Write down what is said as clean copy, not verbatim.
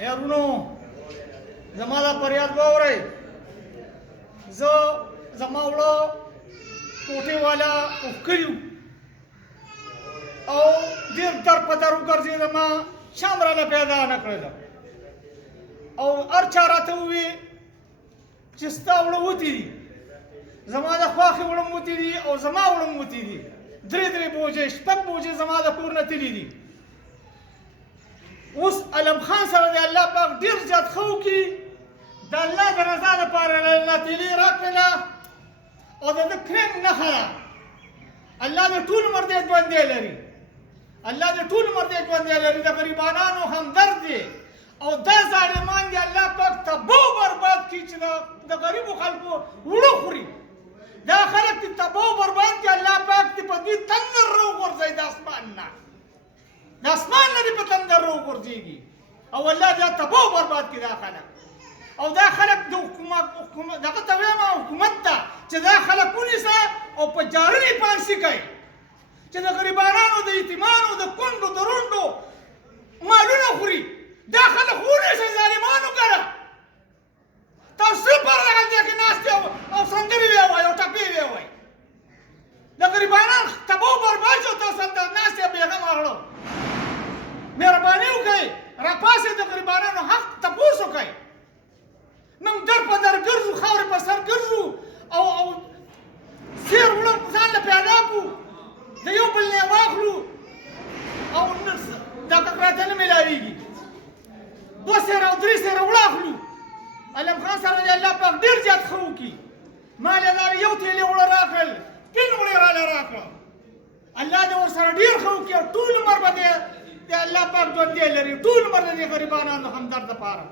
یارونو زما دا فریاد واورئ. زه زما وړه کوټې والا اوښکلي او ډېر در په در وګرځېدم، شام راله پیدا نه کړله او هر چا راته ووي چې ستا وړه وتي دي، زما د خواښې وړه م وتي دي او زما وړه م وتي دي. درې بوجۍ 6 بوجۍ زما د کور نه تللي دي. اوس علم خان سره د الله پاک ډېر زیات ښه وکړي، د الله د رضا لپاره نتیلې راکړله او د ده کریم نښه ده. الله دې ټول عمر دې ژوندی لري، الله دې ټول عمر دې ژوندی لري. د غریبانانو همدرد دی او دا ظالمان دي الله پاک تباه برباد کړي چې د غریبو خلکو وړه خوري. دا خلک دې تباه برباد کړي، الله پاک دې په دوی تندر راوغورځوي د اسمان نه، د اسمان نه دې په تندر راوغورځېږي او الله دې تباه برباد کړي دا خلک. او دا خلک د حکومت دغه ته وایم حکومت ته چې دا خلک ونیسه او په جاري پانسي کوي چې د غریبانانو د یتیمانو د کونډو د رونډو مالونه خوري. دا خلک ونیسه ظالمانو کره. تاسو پر دغه ځای کې ناست او سندرې ویوایي او ټپې ویوایي، د غریبانان تباه برباد شو. تاسو هلته ناست یې بېغمه غړو. مهرباني وکړئ راپاڅئ، د غریبانانو حق تپوس وکړئ. موږ در په در ګرځو، خاورې په سر ګرځو او سیر وړو ځان له پیدا کړو، د یو بل نه یې واخلو او دا راته نه میلاویږي. 2 سیره او 3 سیره وړه اخلو. علم خان سره دې الله پاک ډېر زیات ښه وکړي. ما له یو تیلې وړه راکړل، 3 وړې راله راکړه. الله دې ورسره ډېر ښه وکړي او ټول عمر به دې الله پاک ژوندی لري، ټول عمر د دې غریبانانو همدرد دپاره.